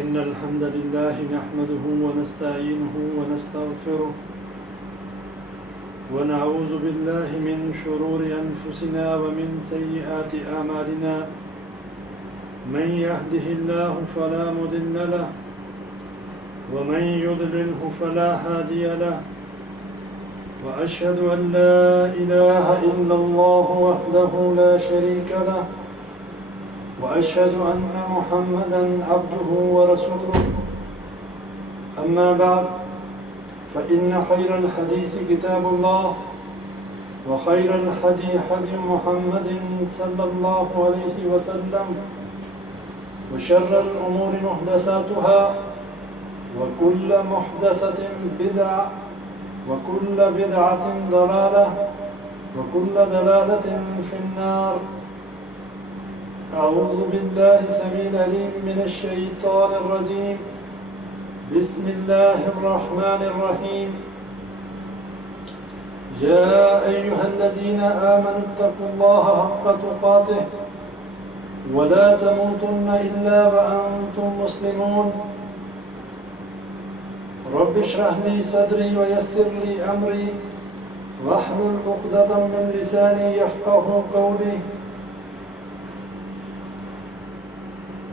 إن الحمد لله نحمده ونستعينه ونستغفره ونعوذ بالله من شرور أنفسنا ومن سيئات أعمالنا من يهده الله فلا مضل له ومن يضلله فلا هادي له وأشهد أن لا إله إلا الله وحده لا شريك له وأشهد أن محمدًا عبده ورسوله أما بعد فإن خير الحديث كتاب الله وخير الهدي هدي محمد صلى الله عليه وسلم وشر الأمور محدثاتها وكل محدثة بدعة وكل بدعة ضلالة وكل ضلالة في النار. أعوذ بالله السميع العليم من الشيطان الرجيم. بسم الله الرحمن الرحيم. يا أيها الذين آمنوا اتقوا الله حق تقاته ولا تموتن إلا وأنتم مسلمون. رب اشرح لي صدري ويسر لي أمري واحلل عقدة من لساني يفقهوا قولي.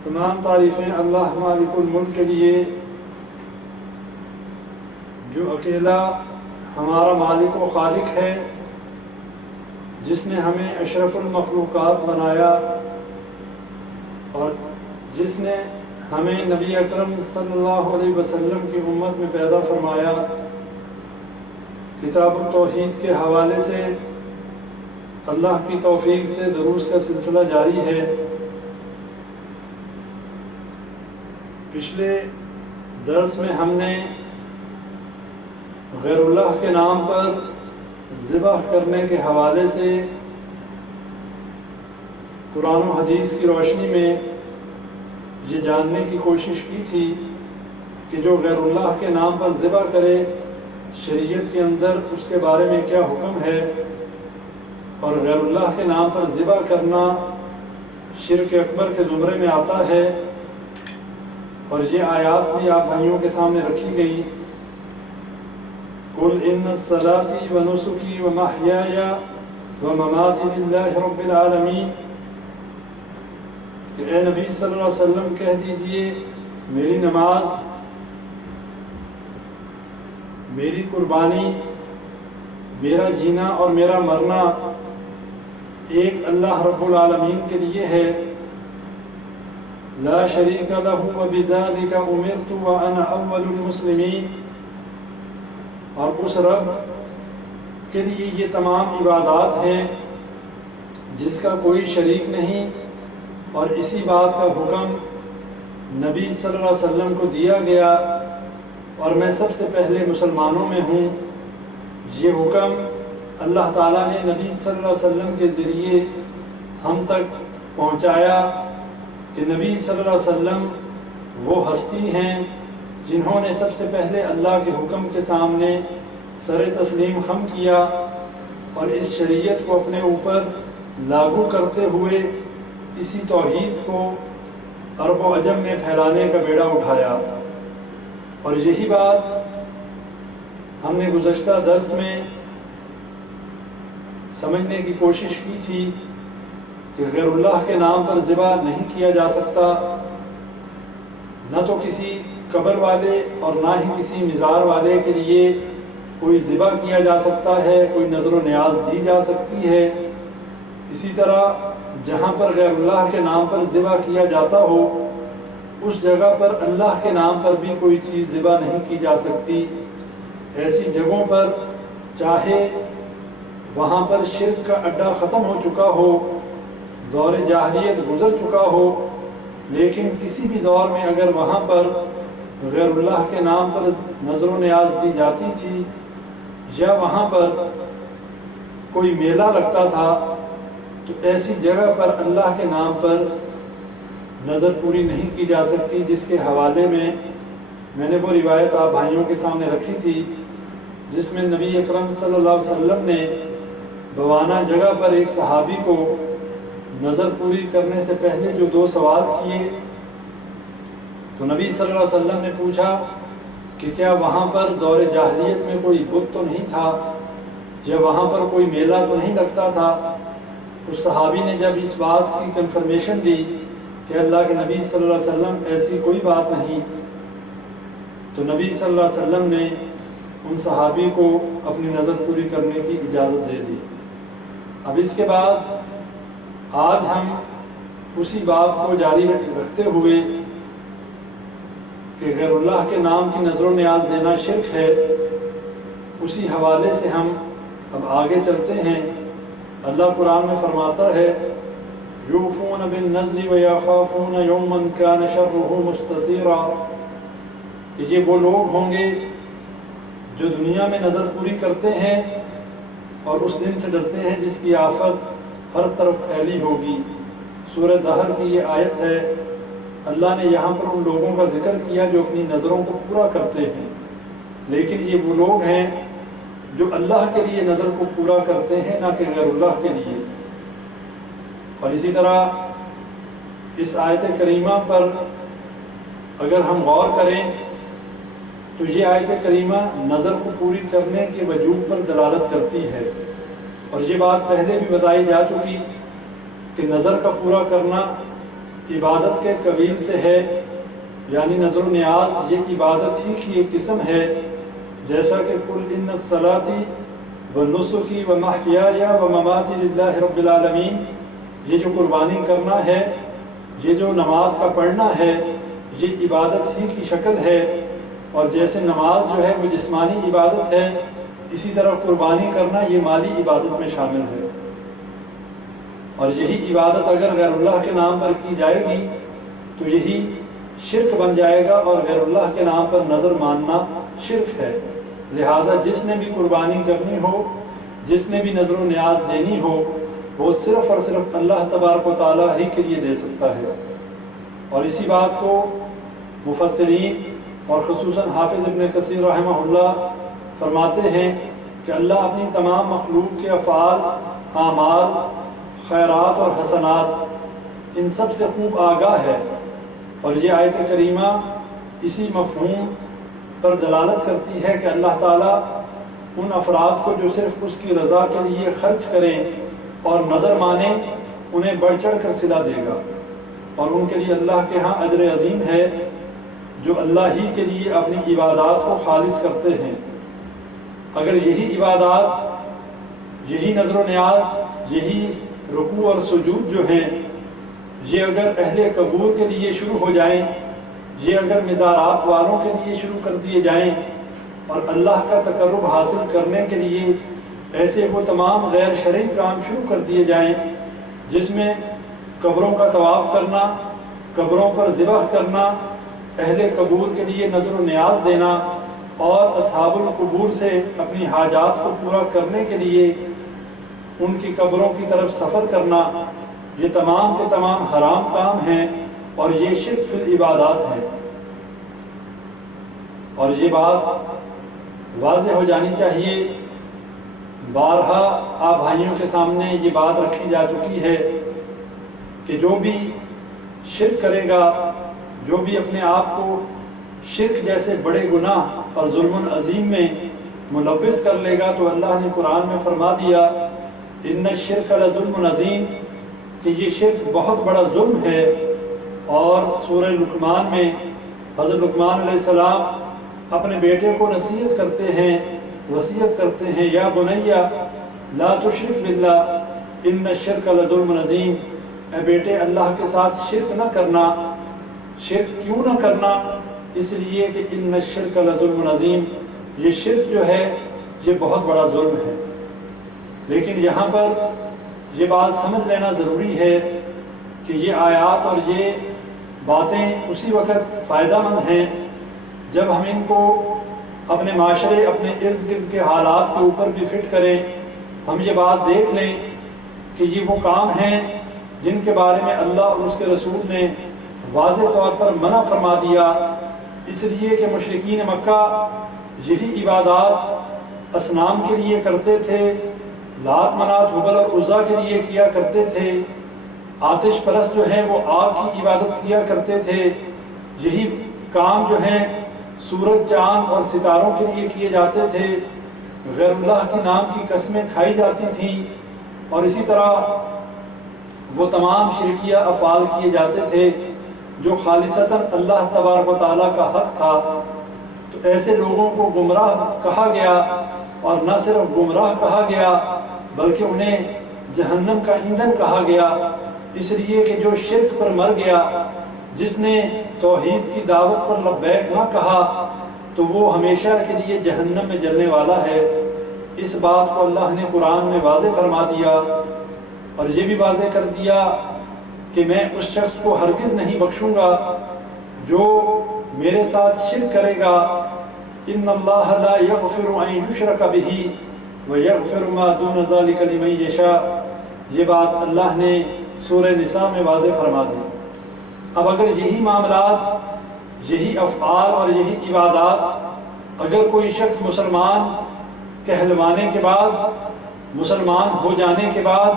تمام تعریفیں اللہ مالک الملک کے لیے جو اکیلا ہمارا مالک و خالق ہے، جس نے ہمیں اشرف المخلوقات بنایا اور جس نے ہمیں نبی اکرم صلی اللہ علیہ وسلم کی امت میں پیدا فرمایا. کتاب التوحید کے حوالے سے اللہ کی توفیق سے دروس کا سلسلہ جاری ہے. پچھلے درس میں ہم نے غیر اللہ کے نام پر ذبح کرنے کے حوالے سے قرآن و حدیث کی روشنی میں یہ جاننے کی کوشش کی تھی کہ جو غیر اللہ کے نام پر ذبح کرے شریعت کے اندر اس کے بارے میں کیا حکم ہے، اور غیر اللہ کے نام پر ذبح کرنا شرک اکبر کے زمرے میں آتا ہے. اور یہ آیات بھی آپ بھائیوں کے سامنے رکھی گئی. قُلْ إِنَّ صَلَاتِي وَنُسُكِي وَمَحْيَايَ وَمَمَاتِي لِلَّهِ رَبِّ الْعَالَمِينَ کہ اے نبی صلی اللہ علیہ وسلم کہہ دیجئے میری نماز، میری قربانی، میرا جینا اور میرا مرنا ایک اللہ رب العالمین کے لیے ہے. لا شریک لہ وبذالک امرت وانا اول المسلمین. اور اس رب کے لیے یہ تمام عبادات ہیں جس کا کوئی شریک نہیں، اور اسی بات کا حکم نبی صلی اللہ علیہ وسلم کو دیا گیا اور میں سب سے پہلے مسلمانوں میں ہوں. یہ حکم اللہ تعالیٰ نے نبی صلی اللہ علیہ وسلم کے ذریعے ہم تک پہنچایا کہ نبی صلی اللہ علیہ وسلم وہ ہستی ہیں جنہوں نے سب سے پہلے اللہ کے حکم کے سامنے سر تسلیم خم کیا اور اس شریعت کو اپنے اوپر لاگو کرتے ہوئے اسی توحید کو عرب و عجم میں پھیلانے کا بیڑا اٹھایا. اور یہی بات ہم نے گزشتہ درس میں سمجھنے کی کوشش کی تھی کہ غیر اللہ کے نام پر ذبح نہیں کیا جا سکتا، نہ تو کسی قبر والے اور نہ ہی کسی مزار والے کے لیے کوئی ذبح کیا جا سکتا ہے، کوئی نظر و نیاز دی جا سکتی ہے. اسی طرح جہاں پر غیر اللہ کے نام پر ذبح کیا جاتا ہو اس جگہ پر اللہ کے نام پر بھی کوئی چیز ذبح نہیں کی جا سکتی. ایسی جگہوں پر چاہے وہاں پر شرک کا اڈا ختم ہو چکا ہو، دور جاہلیت گزر چکا ہو، لیکن کسی بھی دور میں اگر وہاں پر غیر اللہ کے نام پر نظر و نیاز دی جاتی تھی یا وہاں پر کوئی میلہ لگتا تھا تو ایسی جگہ پر اللہ کے نام پر نظر پوری نہیں کی جا سکتی، جس کے حوالے میں نے وہ روایت آپ بھائیوں کے سامنے رکھی تھی جس میں نبی اکرم صلی اللہ علیہ وسلم نے بوانہ جگہ پر ایک صحابی کو نظر پوری کرنے سے پہلے جو 2 سوال کیے تو نبی صلی اللہ علیہ وسلم نے پوچھا کہ کیا وہاں پر دور جاہلیت میں کوئی بت تو نہیں تھا، یا وہاں پر کوئی میلہ تو نہیں لگتا تھا؟ اس صحابی نے جب اس بات کی کنفرمیشن دی کہ اللہ کے نبی صلی اللہ علیہ وسلم ایسی کوئی بات نہیں، تو نبی صلی اللہ علیہ وسلم نے ان صحابی کو اپنی نظر پوری کرنے کی اجازت دے دی۔ اب اس کے بعد آج ہم اسی باب کو جاری رکھتے ہوئے کہ غیر اللہ کے نام کی نظر و نیاز دینا شرک ہے، اسی حوالے سے ہم اب آگے چلتے ہیں۔ اللہ قرآن میں فرماتا ہے یوفون بالنذر ویخافون یوما کان شرہ مستطیرا، کہ یہ وہ لوگ ہوں گے جو دنیا میں نظر پوری کرتے ہیں اور اس دن سے ڈرتے ہیں جس کی آفت ہر طرف پھیلی ہوگی۔ سورہ دہر کی یہ آیت ہے۔ اللہ نے یہاں پر ان لوگوں کا ذکر کیا جو اپنی نظروں کو پورا کرتے ہیں، لیکن یہ وہ لوگ ہیں جو اللہ کے لیے نظر کو پورا کرتے ہیں، نہ کہ غیر اللہ کے لیے۔ اور اسی طرح اس آیت کریمہ پر اگر ہم غور کریں تو یہ آیت کریمہ نظر کو پوری کرنے کے وجوب پر دلالت کرتی ہے، اور یہ بات پہلے بھی بتائی جا چکی کہ نظر کا پورا کرنا عبادت کے قبیل سے ہے، یعنی نظر و نیاز یہ عبادت ہی کی ایک قسم ہے، جیسا کہ قل ان الصلاۃ ونسکی ومحیای ومماتی للہ رب العالمین، یہ جو قربانی کرنا ہے، یہ جو نماز کا پڑھنا ہے، یہ عبادت ہی کی شکل ہے۔ اور جیسے نماز جو ہے وہ جسمانی عبادت ہے، اسی طرح قربانی کرنا یہ مالی عبادت میں شامل ہے۔ اور یہی عبادت اگر غیر اللہ کے نام پر کی جائے گی تو یہی شرک بن جائے گا، اور غیر اللہ کے نام پر نظر ماننا شرک ہے۔ لہٰذا جس نے بھی قربانی کرنی ہو، جس نے بھی نظر و نیاز دینی ہو، وہ صرف اور صرف اللہ تبارک و تعالیٰ ہی کے لیے دے سکتا ہے۔ اور اسی بات کو مفسرین اور خصوصاً حافظ ابن کثیر رحمہ اللہ فرماتے ہیں کہ اللہ اپنی تمام مخلوق کے افعال، اعمال، خیرات اور حسنات ان سب سے خوب آگاہ ہے، اور یہ آیت کریمہ اسی مفہوم پر دلالت کرتی ہے کہ اللہ تعالیٰ ان افراد کو جو صرف اس کی رضا کے لیے خرچ کریں اور نظر مانیں، انہیں بڑھ چڑھ کر صلہ دے گا، اور ان کے لیے اللہ کے ہاں اجر عظیم ہے جو اللہ ہی کے لیے اپنی عبادات کو خالص کرتے ہیں۔ اگر یہی عبادات، یہی نظر و نیاز، یہی رکوع اور سجود جو ہیں، یہ اگر اہل قبور کے لیے شروع ہو جائیں، یہ اگر مزارات والوں کے لیے شروع کر دیے جائیں، اور اللہ کا تقرب حاصل کرنے کے لیے ایسے وہ تمام غیر شرعی کام شروع کر دیے جائیں جس میں قبروں کا طواف کرنا، قبروں پر ذبح کرنا، اہل قبور کے لیے نظر و نیاز دینا، اور اصحاب القبور سے اپنی حاجات کو پورا کرنے کے لیے ان کی قبروں کی طرف سفر کرنا، یہ تمام کے تمام حرام کام ہیں، اور یہ شرک فی العبادات ہے۔ اور یہ بات واضح ہو جانی چاہیے، بارہا آپ بھائیوں کے سامنے یہ بات رکھی جا چکی ہے کہ جو بھی شرک کرے گا، جو بھی اپنے آپ کو شرک جیسے بڑے گناہ اور ظلم عظیم میں ملوث کر لے گا، تو اللہ نے قرآن میں فرما دیا ان الشرک لظلم عظیم، کہ یہ شرک بہت بڑا ظلم ہے۔ اور سورہ لقمان میں حضرت لقمان علیہ السلام اپنے بیٹے کو نصیحت کرتے ہیں، وصیت کرتے ہیں، یا بنیا لا تشرک باللہ ان الشرک لظلم عظیم، اے بیٹے اللہ کے ساتھ شرک نہ کرنا۔ شرک کیوں نہ کرنا؟ اس لیے کہ ان الشرک لظلم عظیم، یہ شرک جو ہے یہ بہت بڑا ظلم ہے۔ لیکن یہاں پر یہ بات سمجھ لینا ضروری ہے کہ یہ آیات اور یہ باتیں اسی وقت فائدہ مند ہیں جب ہم ان کو اپنے معاشرے، اپنے ارد گرد کے حالات کے اوپر بھی فٹ کریں۔ ہم یہ بات دیکھ لیں کہ یہ وہ کام ہیں جن کے بارے میں اللہ اور اس کے رسول نے واضح طور پر منع فرما دیا، اس لیے کہ مشرکین مکہ یہی عبادات اصنام کے لیے کرتے تھے، لات منات حبل اور عزا کے لیے کیا کرتے تھے، آتش پرست جو ہیں وہ آگ کی عبادت کیا کرتے تھے، یہی کام جو ہیں سورج چاند اور ستاروں کے لیے کیے جاتے تھے، غیر اللہ کے نام کی قسمیں کھائی جاتی تھیں، اور اسی طرح وہ تمام شرکیہ افعال کیے جاتے تھے جو خالصتاً اللہ تبارک و تعالیٰ کا حق تھا۔ تو ایسے لوگوں کو گمراہ کہا گیا، اور نہ صرف گمراہ کہا گیا بلکہ انہیں جہنم کا ایندھن کہا گیا، اس لیے کہ جو شرک پر مر گیا، جس نے توحید کی دعوت پر لبیک نہ کہا، تو وہ ہمیشہ کے لیے جہنم میں جلنے والا ہے۔ اس بات کو اللہ نے قرآن میں واضح فرما دیا، اور یہ بھی واضح کر دیا کہ میں اس شخص کو ہرگز نہیں بخشوں گا جو میرے ساتھ شرک کرے گا۔ ان اللہ لا یغفر ان یشرک بہ ویغفر ما دون ذلک لمن یشاء، یہ بات اللہ نے سورہ نساء میں واضح فرما دی۔ اب اگر یہی معاملات، یہی افعال اور یہی عبادات اگر کوئی شخص مسلمان کہلوانے کے بعد، مسلمان ہو جانے کے بعد،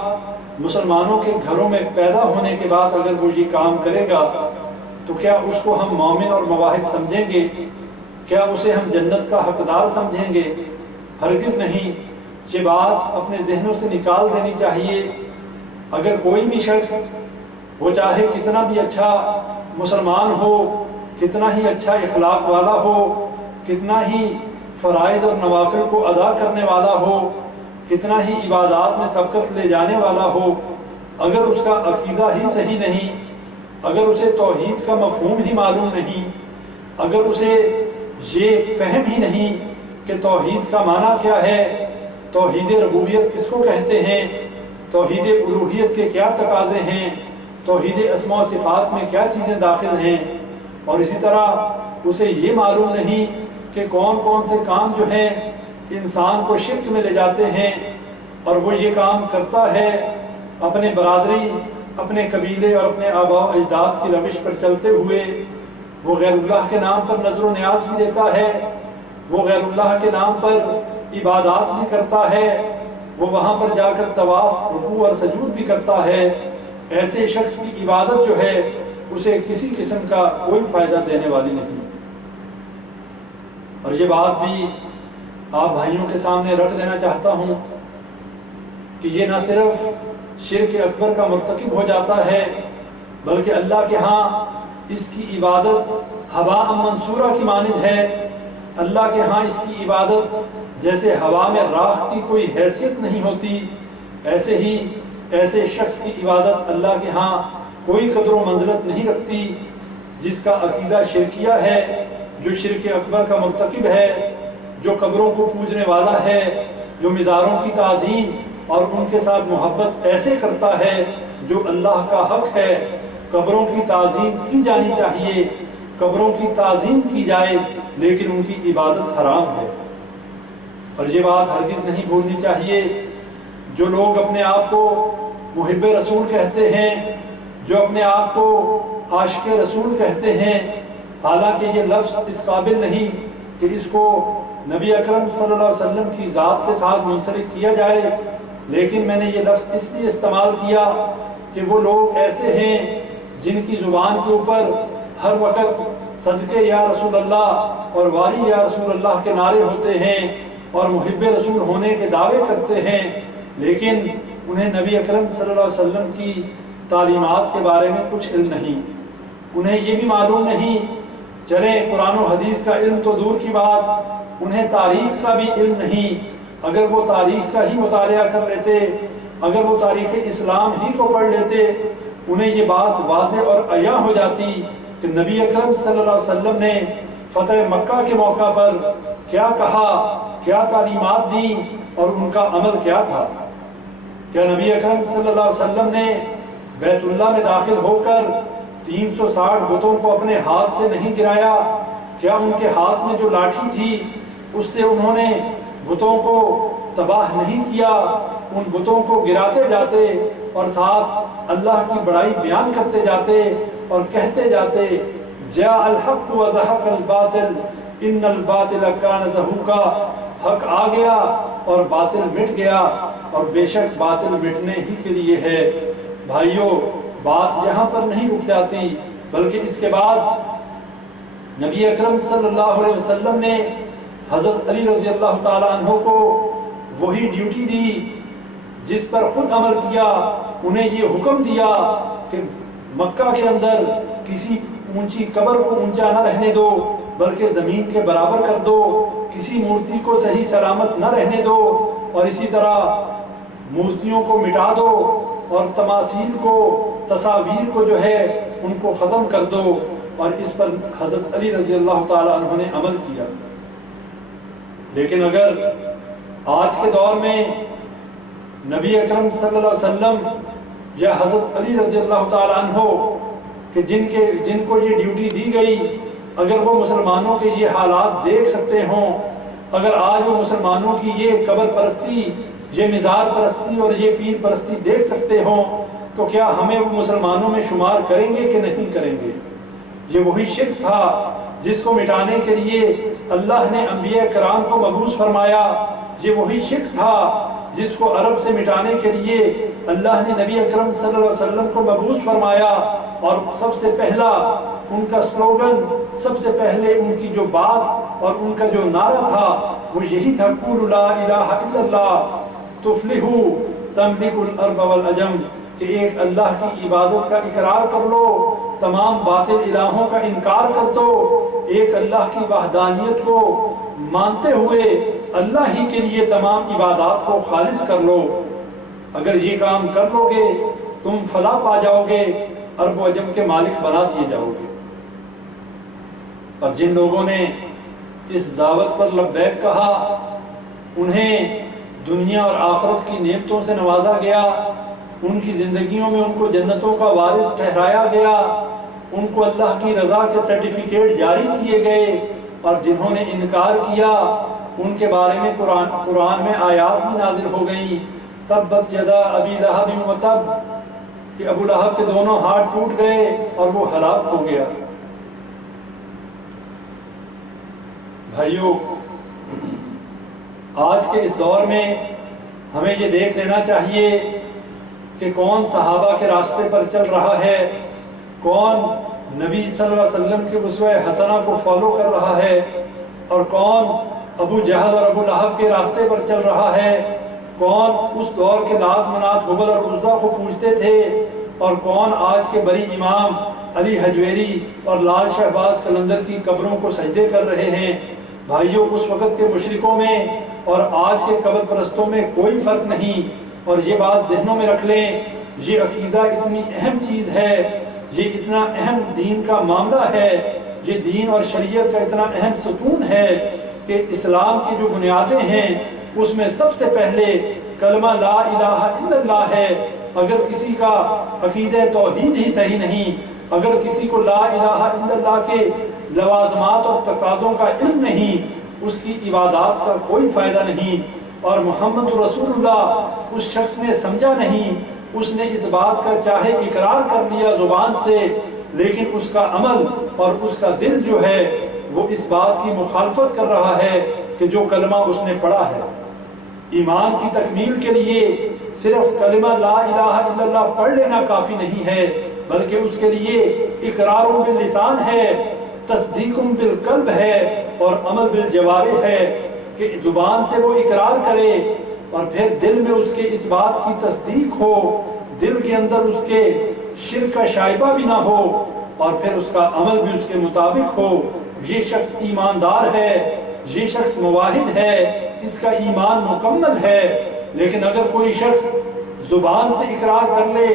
مسلمانوں کے گھروں میں پیدا ہونے کے بعد اگر وہ یہ کام کرے گا، تو کیا اس کو ہم مومن اور موحد سمجھیں گے؟ کیا اسے ہم جنت کا حقدار سمجھیں گے؟ ہرگز نہیں۔ یہ بات اپنے ذہنوں سے نکال دینی چاہیے۔ اگر کوئی بھی شخص، وہ چاہے کتنا بھی اچھا مسلمان ہو، کتنا ہی اچھا اخلاق والا ہو، کتنا ہی فرائض اور نوافل کو ادا کرنے والا ہو، کتنا ہی عبادات میں سبقت لے جانے والا ہو، اگر اس کا عقیدہ ہی صحیح نہیں، اگر اسے توحید کا مفہوم ہی معلوم نہیں، اگر اسے یہ فہم ہی نہیں کہ توحید کا معنی کیا ہے، توحید ربوبیت کس کو کہتے ہیں، توحید الوہیت کے کیا تقاضے ہیں، توحید اسماء و صفات میں کیا چیزیں داخل ہیں، اور اسی طرح اسے یہ معلوم نہیں کہ کون کون سے کام جو ہیں انسان کو شرک میں لے جاتے ہیں، اور وہ یہ کام کرتا ہے اپنے برادری، اپنے قبیلے اور اپنے آباء و اجداد کی روش پر چلتے ہوئے، وہ غیر اللہ کے نام پر نظر و نیاز بھی دیتا ہے، وہ غیر اللہ کے نام پر عبادات بھی کرتا ہے، وہ وہاں پر جا کر طواف، رکوع اور سجود بھی کرتا ہے۔ ایسے شخص کی عبادت جو ہے اسے کسی قسم کا کوئی فائدہ دینے والی نہیں۔ اور یہ بات بھی آپ بھائیوں کے سامنے رکھ دینا چاہتا ہوں کہ یہ نہ صرف شرک اکبر کا مرتکب ہو جاتا ہے، بلکہ اللہ کے ہاں اس کی عبادت ہوا منصورہ کی مانند ہے۔ اللہ کے ہاں اس کی عبادت جیسے ہوا میں راخ کی کوئی حیثیت نہیں ہوتی، ایسے ہی ایسے شخص کی عبادت اللہ کے ہاں کوئی قدر و منزلت نہیں رکھتی جس کا عقیدہ شرکیہ ہے، جو شرک اکبر کا مرتکب ہے، جو قبروں کو پوجنے والا ہے، جو مزاروں کی تعظیم اور ان کے ساتھ محبت ایسے کرتا ہے جو اللہ کا حق ہے۔ قبروں کی تعظیم کی جانی چاہیے، قبروں کی تعظیم کی جائے، لیکن ان کی عبادت حرام ہے۔ اور یہ بات ہرگز نہیں بھولنی چاہیے، جو لوگ اپنے آپ کو محب رسول کہتے ہیں، جو اپنے آپ کو عاشق رسول کہتے ہیں، حالانکہ یہ لفظ اس قابل نہیں کہ اس کو نبی اکرم صلی اللہ علیہ وسلم کی ذات کے ساتھ منسلک کیا جائے، لیکن میں نے یہ لفظ اس لیے استعمال کیا کہ وہ لوگ ایسے ہیں جن کی زبان کے اوپر ہر وقت صدقے یا رسول اللہ اور والی یا رسول اللہ کے نعرے ہوتے ہیں اور محب رسول ہونے کے دعوے کرتے ہیں، لیکن انہیں نبی اکرم صلی اللہ علیہ وسلم کی تعلیمات کے بارے میں کچھ علم نہیں، انہیں یہ بھی معلوم نہیں، چلیں قرآن و حدیث کا علم تو دور کی بات، انہیں تاریخ کا بھی علم نہیں۔ اگر وہ تاریخ کا ہی مطالعہ کر لیتے، اگر وہ تاریخ اسلام ہی کو پڑھ لیتے، انہیں یہ بات واضح اور عیاں ہو جاتی کہ نبی اکرم صلی اللہ علیہ وسلم نے فتح مکہ کے موقع پر کیا کہا، کیا تعلیمات دی اور ان کا عمل کیا تھا۔ کیا نبی اکرم صلی اللہ علیہ وسلم نے بیت اللہ میں داخل ہو کر 360 بتوں کو اپنے ہاتھ سے نہیں گرایا؟ کیا ان کے ہاتھ میں جو لاٹھی تھی اس سے انہوں نے بتوں کو تباہ نہیں کیا؟ ان بتوں کو گراتے جاتے اور ساتھ اللہ کی بڑائی بیان کرتے جاتے اور کہتے جاتے جاء الحق وزهق الباطل ان الباطل کان زہوقا، حق آ گیا اور باطل مٹ گیا، اور بے شک باطل مٹنے ہی کے لیے ہے۔ بھائیوں، بات یہاں پر نہیں رک جاتی، بلکہ اس کے بعد نبی اکرم صلی اللہ علیہ وسلم نے حضرت علی رضی اللہ تعالیٰ عنہ کو وہی ڈیوٹی دی جس پر خود عمل کیا. انہیں یہ حکم دیا کہ مکہ کے اندر کسی اونچی قبر کو اونچا نہ رہنے دو بلکہ زمین کے برابر کر دو, کسی مورتی کو صحیح سلامت نہ رہنے دو, اور اسی طرح مورتیوں کو مٹا دو اور تماثیل کو, تصاویر کو جو ہے ان کو ختم کر دو. اور اس پر حضرت علی رضی اللہ تعالیٰ عنہ نے عمل کیا. لیکن اگر آج کے دور میں نبی اکرم صلی اللہ علیہ وسلم یا حضرت علی رضی اللہ تعالیٰ عنہ کہ جن کو یہ ڈیوٹی دی گئی, اگر وہ مسلمانوں کے یہ حالات دیکھ سکتے ہوں, اگر آج وہ مسلمانوں کی یہ قبر پرستی, یہ مزار پرستی اور یہ پیر پرستی دیکھ سکتے ہوں, تو کیا ہمیں وہ مسلمانوں میں شمار کریں گے کہ نہیں کریں گے؟ یہ وہی شرک تھا جس کو مٹانے کے لیے اللہ نے انبیاء کرام کو مبعوث فرمایا. یہ وہی شرک تھا جس کو عرب سے مٹانے کے لیے اللہ نے نبی اکرم صلی اللہ علیہ وسلم کو مبعوث فرمایا. اور سب سے پہلا ان کا سلوگن, سب سے پہلے ان کی جو بات اور ان کا جو نعرہ تھا وہ یہی تھا, قولوا لا الہ الا اللہ تفلحوا تملک الارض والعجم, کہ ایک اللہ کی عبادت کا اقرار کر لو, تمام باطل الہوں کا انکار کر دو, ایک اللہ کی وحدانیت کو مانتے ہوئے اللہ ہی کے لیے تمام عبادات کو خالص کر لو. اگر یہ کام کر لو گے تم فلاح پا جاؤ گے, عرب و عجم کے مالک بنا دیے جاؤ گے. اور جن لوگوں نے اس دعوت پر لبیک کہا انہیں دنیا اور آخرت کی نعمتوں سے نوازا گیا, ان کی زندگیوں میں ان کو جنتوں کا وارث ٹھہرایا گیا, ان کو اللہ کی رضا کے سرٹیفکیٹ جاری کیے گئے. اور جنہوں نے انکار کیا ان کے بارے میں قرآن میں آیات بھی نازل ہو گئیں, تبت یدا ابی لہب وتب, کہ ابو لہب کے دونوں ہاتھ ٹوٹ گئے اور وہ ہلاک ہو گیا. بھائیو, آج کے اس دور میں ہمیں یہ دیکھ لینا چاہیے کہ کون صحابہ کے راستے پر چل رہا ہے, کون نبی صلی اللہ علیہ وسلم کے اسوہ حسنہ کو فالو کر رہا ہے, اور کون ابو جہل اور ابو لہب کے راستے پر چل رہا ہے, کون اس دور کے لات منات ہبل اور عزا کو پوجتے تھے, اور کون آج کے بڑی امام علی حجویری اور لال شہباز قلندر کی قبروں کو سجدے کر رہے ہیں. بھائیوں, اس وقت کے مشرکوں میں اور آج کے قبر پرستوں میں کوئی فرق نہیں. اور یہ بات ذہنوں میں رکھ لیں, یہ عقیدہ اتنی اہم چیز ہے, یہ اتنا اہم دین کا معاملہ ہے, یہ دین اور شریعت کا اتنا اہم ستون ہے کہ اسلام کی جو بنیادیں ہیں اس میں سب سے پہلے کلمہ لا الہ الا اللہ ہے. اگر کسی کا عقیدہ توحید ہی صحیح نہیں, اگر کسی کو لا الہ الا اللہ کے لوازمات اور تقاضوں کا علم نہیں, اس کی عبادات کا کوئی فائدہ نہیں. اور محمد رسول اللہ اس شخص نے سمجھا نہیں, اس نے اس بات کا چاہے اقرار کر لیا زبان سے, لیکن اس کا عمل اور اس کا دل جو ہے وہ اس بات کی مخالفت کر رہا ہے کہ جو کلمہ اس نے پڑھا ہے. ایمان کی تکمیل کے لیے صرف کلمہ لا الہ الا اللہ پڑھ لینا کافی نہیں ہے, بلکہ اس کے لیے اقرار باللسان ہے, تصدیق بالقلب ہے, اور عمل بالجوارح ہے, کہ زبان سے وہ اقرار کرے اور پھر دل میں اس کے اس بات کی تصدیق ہو, دل کے اندر اس کے شرک کا شائبہ بھی نہ ہو, اور پھر اس کا عمل بھی اس کے مطابق ہو. یہ شخص ایماندار ہے, یہ شخص موحد ہے, اس کا ایمان مکمل ہے. لیکن اگر کوئی شخص زبان سے اقرار کر لے,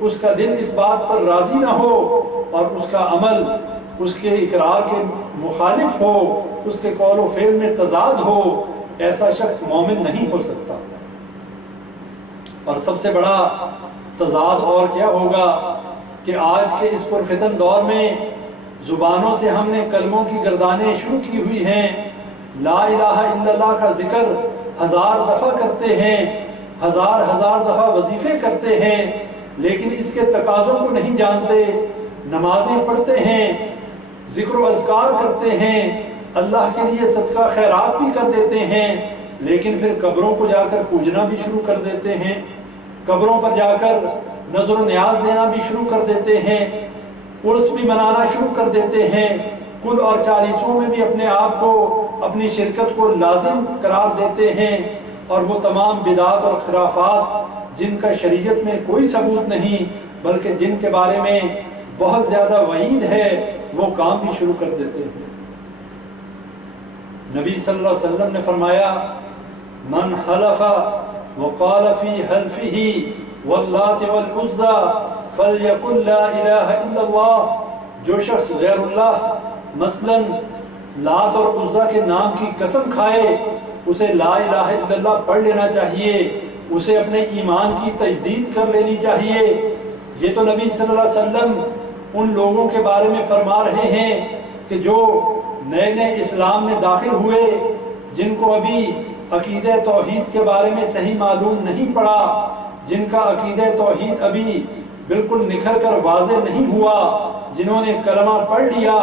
اس کا دل اس بات پر راضی نہ ہو اور اس کا عمل اس کے اقرار کے مخالف ہو, اس کے قول و فعل میں تضاد ہو, ایسا شخص مومن نہیں ہو سکتا. اور سب سے بڑا تضاد اور کیا ہوگا کہ آج کے اس پرفتن دور میں زبانوں سے ہم نے کلموں کی گردانیں شروع کی ہوئی ہیں, لا الہ الا اللہ کا ذکر 1000 دفعہ کرتے ہیں, 1000 دفعہ وظیفے کرتے ہیں, لیکن اس کے تقاضوں کو نہیں جانتے. نمازیں پڑھتے ہیں, ذکر و اذکار کرتے ہیں, اللہ کے لیے صدقہ خیرات بھی کر دیتے ہیں, لیکن پھر قبروں کو جا کر پوجنا بھی شروع کر دیتے ہیں, قبروں پر جا کر نظر و نیاز دینا بھی شروع کر دیتے ہیں, عرس بھی منانا شروع کر دیتے ہیں, کل اور چالیسوں میں بھی اپنے آپ کو اپنی شرکت کو لازم قرار دیتے ہیں، اور وہ تمام بدعات اور خرافات جن کا شریعت میں کوئی ثبوت نہیں بلکہ جن کے بارے میں بہت زیادہ وعید ہے، وہ کام بھی شروع کر دیتے ہیں۔ نبی صلی اللہ علیہ وسلم نے فرمایا من حلف وقال فی حلفہ واللات والعزى فلیقل لا الہ الا اللہ، جو شخص غیر اللہ مثلاً لات اور عزیٰ کے نام کی قسم کھائے اسے لا الہ الا اللہ پڑھ لینا چاہیے، اسے اپنے ایمان کی تجدید کر لینی چاہیے۔ یہ تو نبی صلی اللہ علیہ وسلم ان لوگوں کے بارے میں فرما رہے ہیں کہ جو نئے نئے اسلام میں داخل ہوئے، جن کو ابھی عقیدہ توحید کے بارے میں صحیح معلوم نہیں پڑا، جن کا عقیدہ توحید ابھی بالکل نکھر کر واضح نہیں ہوا، جنہوں نے کلمہ پڑھ لیا،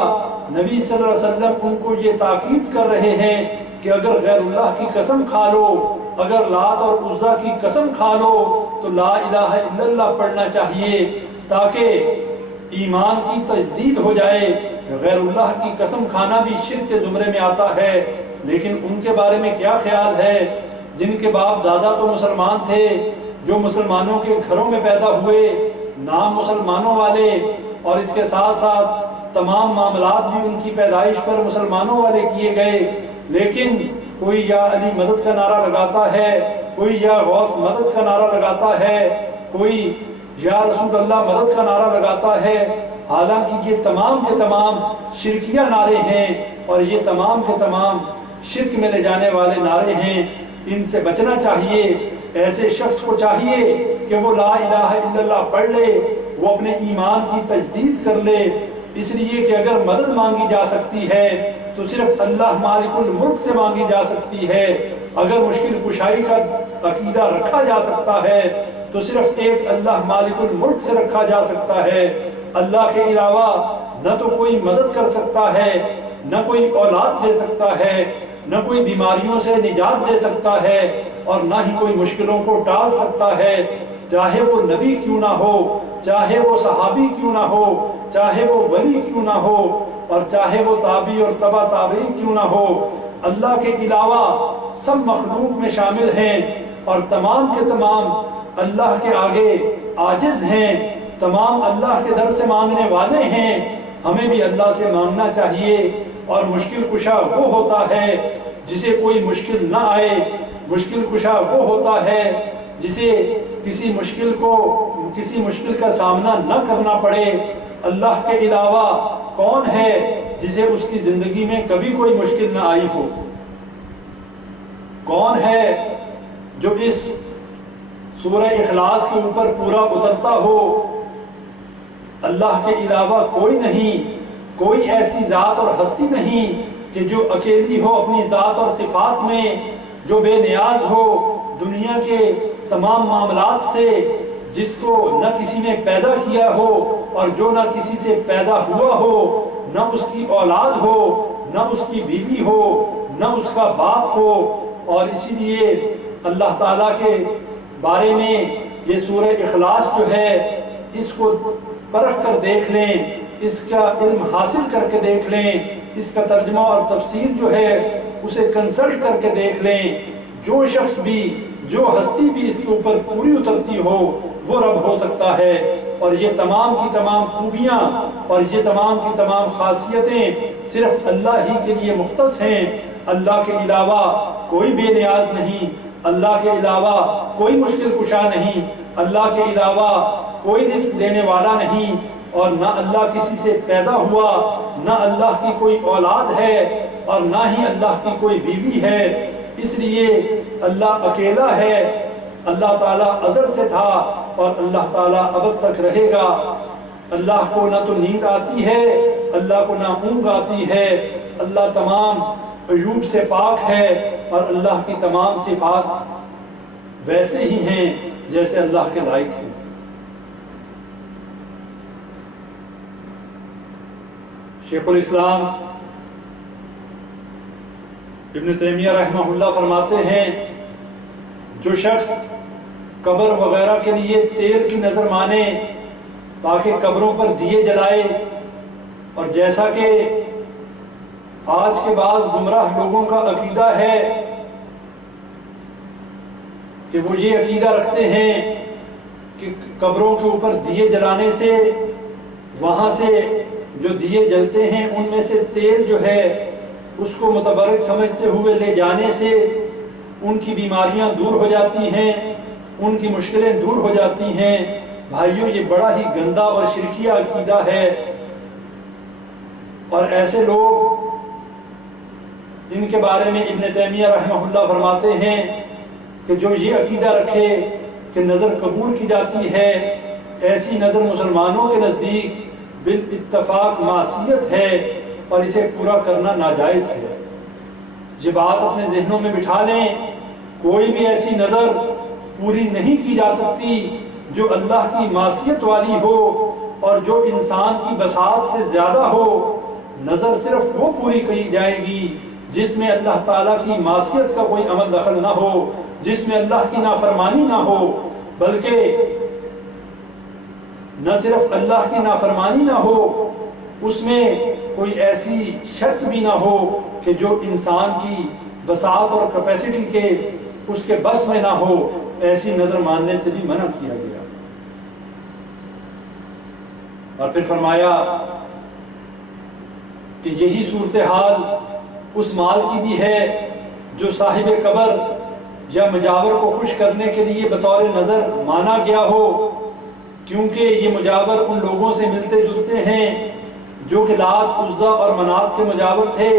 نبی صلی اللہ علیہ وسلم ان کو یہ تاکید کر رہے ہیں کہ اگر غیر اللہ کی قسم کھا لو، اگر لات اور عزیٰ کی قسم کھا لو تو لا الہ الا اللہ پڑھنا چاہیے تاکہ ایمان کی تجدید ہو جائے۔ غیر اللہ کی قسم کھانا بھی شرک کے زمرے میں آتا ہے، لیکن ان کے بارے میں کیا خیال ہے جن کے باپ دادا تو مسلمان تھے، جو مسلمانوں کے گھروں میں پیدا ہوئے، نام مسلمانوں والے، اور اس کے ساتھ ساتھ تمام معاملات بھی ان کی پیدائش پر مسلمانوں والے کیے گئے، لیکن کوئی یا علی مدد کا نعرہ لگاتا ہے، کوئی یا غوث مدد کا نعرہ لگاتا ہے، کوئی یا رسول اللہ مدد کا نعرہ لگاتا ہے، حالانکہ یہ تمام کے تمام شرکیہ نعرے ہیں اور یہ تمام کے تمام شرک میں لے جانے والے نعرے ہیں۔ ان سے بچنا چاہیے۔ ایسے شخص کو چاہیے کہ وہ لا الہ الا اللہ پڑھ لے، وہ اپنے ایمان کی تجدید کر لے، اس لیے کہ اگر مدد مانگی جا سکتی ہے تو صرف اللہ مالک الملک سے مانگی جا سکتی ہے، اگر مشکل کشائی کا عقیدہ رکھا جا سکتا ہے تو صرف ایک اللہ مالک الملک سے رکھا جا سکتا ہے۔ اللہ کے علاوہ نہ تو کوئی مدد کر سکتا ہے، نہ کوئی اولاد دے سکتا ہے، نہ کوئی بیماریوں سے نجات دے سکتا ہے، اور نہ ہی کوئی مشکلوں کو ٹال سکتا ہے، چاہے وہ نبی کیوں نہ ہو، چاہے وہ صحابی کیوں نہ ہو، چاہے وہ ولی کیوں نہ ہو، اور چاہے وہ تابعی اور تبع تابعی کیوں نہ ہو۔ اللہ کے علاوہ سب مخلوق میں شامل ہیں اور تمام کے تمام اللہ کے آگے عاجز ہیں، تمام اللہ کے در سے مانگنے والے ہیں۔ ہمیں بھی اللہ سے مانگنا چاہیے، اور مشکل کشا وہ ہوتا ہے جسے کوئی مشکل نہ آئے، مشکل کشا وہ ہوتا ہے جسے کسی مشکل کا سامنا نہ کرنا پڑے۔ اللہ کے علاوہ کون ہے جسے اس کی زندگی میں کبھی کوئی مشکل نہ آئی ہو؟ کون ہے جو اس سورہ اخلاص کے اوپر پورا اترتا ہو؟ اللہ کے علاوہ کوئی نہیں، کوئی ایسی ذات اور ہستی نہیں کہ جو اکیلی ہو اپنی ذات اور صفات میں، جو بے نیاز ہو دنیا کے تمام معاملات سے، جس کو نہ کسی نے پیدا کیا ہو اور جو نہ کسی سے پیدا ہوا ہو، نہ اس کی اولاد ہو، نہ اس کی بیوی ہو، نہ اس کا باپ ہو۔ اور اسی لیے اللہ تعالیٰ کے بارے میں یہ سورہ اخلاص جو ہے، اس کو پرکھ کر دیکھ لیں، اس کا علم حاصل کر کے دیکھ لیں، اس کا ترجمہ اور تفسیر جو ہے اسے کنسلٹ کر کے دیکھ لیں۔ جو شخص بھی، جو ہستی بھی اس کے اوپر پوری اترتی ہو وہ رب ہو سکتا ہے، اور یہ تمام کی تمام خوبیاں اور یہ تمام کی تمام خاصیتیں صرف اللہ ہی کے لیے مختص ہیں۔ اللہ کے علاوہ کوئی بے نیاز نہیں، اللہ کے علاوہ کوئی مشکل کشا نہیں، اللہ کے علاوہ کوئی رزق دینے والا نہیں، اور نہ اللہ کسی سے پیدا ہوا، نہ اللہ کی کوئی اولاد ہے، اور نہ ہی اللہ کی کوئی بیوی ہے۔ اس لیے اللہ اکیلا ہے۔ اللہ تعالیٰ ازل سے تھا اور اللہ تعالیٰ ابد تک رہے گا۔ اللہ کو نہ تو نیند آتی ہے، اللہ کو نہ اونگ آتی ہے، اللہ تمام عیوب سے پاک ہے، اور اللہ کی تمام صفات ویسے ہی ہیں جیسے اللہ کے لائق ہیں۔ شیخ الاسلام ابن تیمیہ رحمہ اللہ فرماتے ہیں، جو شخص قبر وغیرہ کے لیے تیل کی نظر مانے تاکہ قبروں پر دیے جلائے، اور جیسا کہ آج کے بعض گمراہ لوگوں کا عقیدہ ہے کہ وہ یہ عقیدہ رکھتے ہیں کہ قبروں کے اوپر دیے جلانے سے، وہاں سے جو دیے جلتے ہیں ان میں سے تیل جو ہے اس کو متبرک سمجھتے ہوئے لے جانے سے ان کی بیماریاں دور ہو جاتی ہیں، ان کی مشکلیں دور ہو جاتی ہیں۔ بھائیوں، یہ بڑا ہی گندا اور شرکیہ عقیدہ ہے، اور ایسے لوگ، ان کے بارے میں ابن تیمیہ رحمہ اللہ فرماتے ہیں کہ جو یہ عقیدہ رکھے کہ نظر قبول کی جاتی ہے، ایسی نظر مسلمانوں کے نزدیک بالاتفاق معصیت ہے اور اسے پورا کرنا ناجائز ہے۔ یہ بات اپنے ذہنوں میں بٹھا لیں، کوئی بھی ایسی نظر پوری نہیں کی جا سکتی جو اللہ کی معصیت والی ہو اور جو انسان کی بساط سے زیادہ ہو۔ نظر صرف وہ پوری کی جائے گی جس میں اللہ تعالیٰ کی معصیت کا کوئی عمل دخل نہ ہو، جس میں اللہ کی نافرمانی نہ ہو، بلکہ نہ صرف اللہ کی نافرمانی نہ ہو، اس میں کوئی ایسی شرط بھی نہ ہو کہ جو انسان کی بساط اور کیپیسٹی کے اس کے بس میں نہ ہو۔ ایسی نظر ماننے سے بھی منع کیا گیا۔ اور پھر فرمایا کہ یہی صورتحال اس مال کی بھی ہے جو صاحب قبر یا مجاور کو خوش کرنے کے لیے بطور نظر مانا گیا ہو، کیونکہ یہ مجاور ان لوگوں سے ملتے جلتے ہیں جو کہ لات، عزا اور منات کے مجاور تھے۔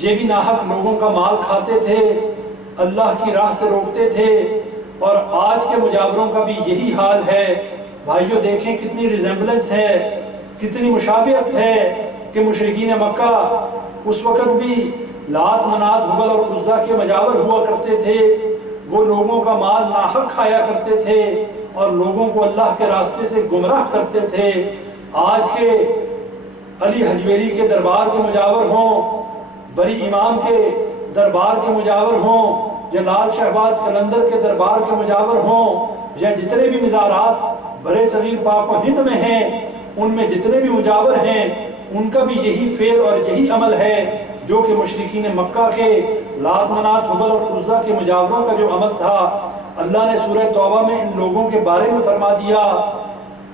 یہ بھی ناحق لوگوں کا مال کھاتے تھے، اللہ کی راہ سے روکتے تھے، اور آج کے مجاوروں کا بھی یہی حال ہے۔ بھائیوں، دیکھیں کتنی ریزمبلنس ہے، کتنی مشابہت ہے کہ مشرکین مکہ اس وقت بھی لات، منات، حبل اور عزا کے مجاور ہوا کرتے تھے۔ وہ لوگوں کا مال ناحق کھایا کرتے تھے اور لوگوں کو اللہ کے راستے سے گمراہ کرتے تھے۔ آج کے علی حجویری کے دربار کے مجاور ہوں، بری امام کے دربار کے مجاور ہوں، یا لال شہباز قلندر کے دربار کے مجاور ہوں، یا جتنے بھی مزارات برے صغیر پاک و ہند میں ہیں، ان میں جتنے بھی مجاور ہیں ان کا بھی یہی فعل اور یہی عمل ہے جو کہ مشرکین مکہ کے لات، منات، حبل اور عزا کے مجاوروں کا جو عمل تھا۔ اللہ نے سورہ توبہ میں ان لوگوں کے بارے میں فرما دیا،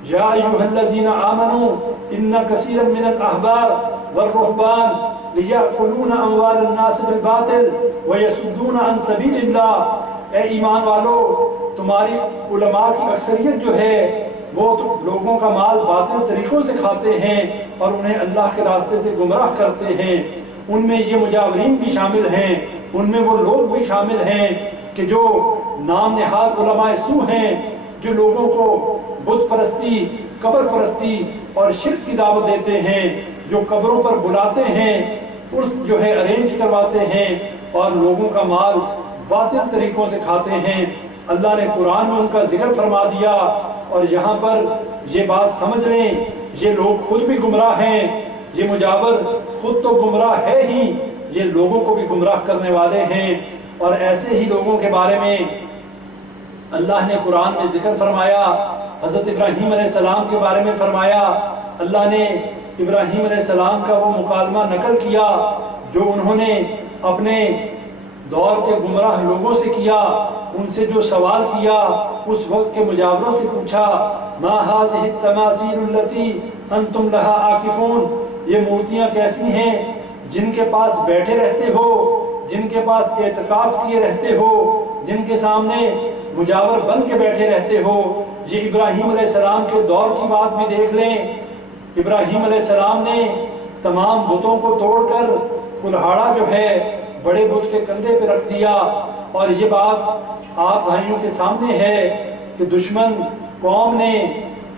یا ایھا الذین آمنوا ان کثیرا من الاحبار والرہبان لیأکلون اموال الناس بالباطل ویصدون عن سبیل اللہ۔ اے ایمان والو، تمہاری علماء کی اکثریت جو ہے وہ لوگوں کا مال باطل طریقوں سے کھاتے ہیں اور انہیں اللہ کے راستے سے گمراہ کرتے ہیں۔ ان میں یہ مجاورین بھی شامل ہیں، ان میں وہ لوگ بھی شامل ہیں کہ جو نام نہاد علماء سو ہیں، جو لوگوں کو بت پرستی، قبر پرستی اور شرک کی دعوت دیتے ہیں، جو قبروں پر بلاتے ہیں، عرس جو ہے ارینج کرواتے ہیں اور لوگوں کا مال باطل طریقوں سے کھاتے ہیں۔ اللہ نے قرآن میں ان کا ذکر فرما دیا، اور یہاں پر یہ بات سمجھ لیں، یہ لوگ خود بھی گمراہ ہیں، یہ مجاور خود تو گمراہ ہے ہی، یہ لوگوں کو بھی گمراہ کرنے والے ہیں۔ اور ایسے ہی لوگوں کے بارے میں اللہ نے قرآن میں ذکر فرمایا، حضرت ابراہیم علیہ السلام کے بارے میں فرمایا۔ اللہ نے ابراہیم علیہ السلام کا وہ مکالمہ نقل کیا جو انہوں نے اپنے دور کے گمراہ لوگوں سے کیا، ان سے جو سوال کیا، اس وقت کے مجاوروں سے پوچھا، ما هذه التماثيل التي انتم لها عاکفون، یہ مورتیاں کیسی ہیں جن کے پاس بیٹھے رہتے ہو، جن کے پاس اعتکاف کیے رہتے ہو، جن کے سامنے مجاور بن کے بیٹھے رہتے ہو۔ یہ ابراہیم علیہ السلام کے دور کی بات بھی دیکھ لیں۔ ابراہیم علیہ السلام نے تمام بتوں کو توڑ کر کلہاڑا جو ہے بڑے بت کے کندھے پہ رکھ دیا، اور یہ بات آپ بھائیوں کے سامنے ہے کہ دشمن قوم نے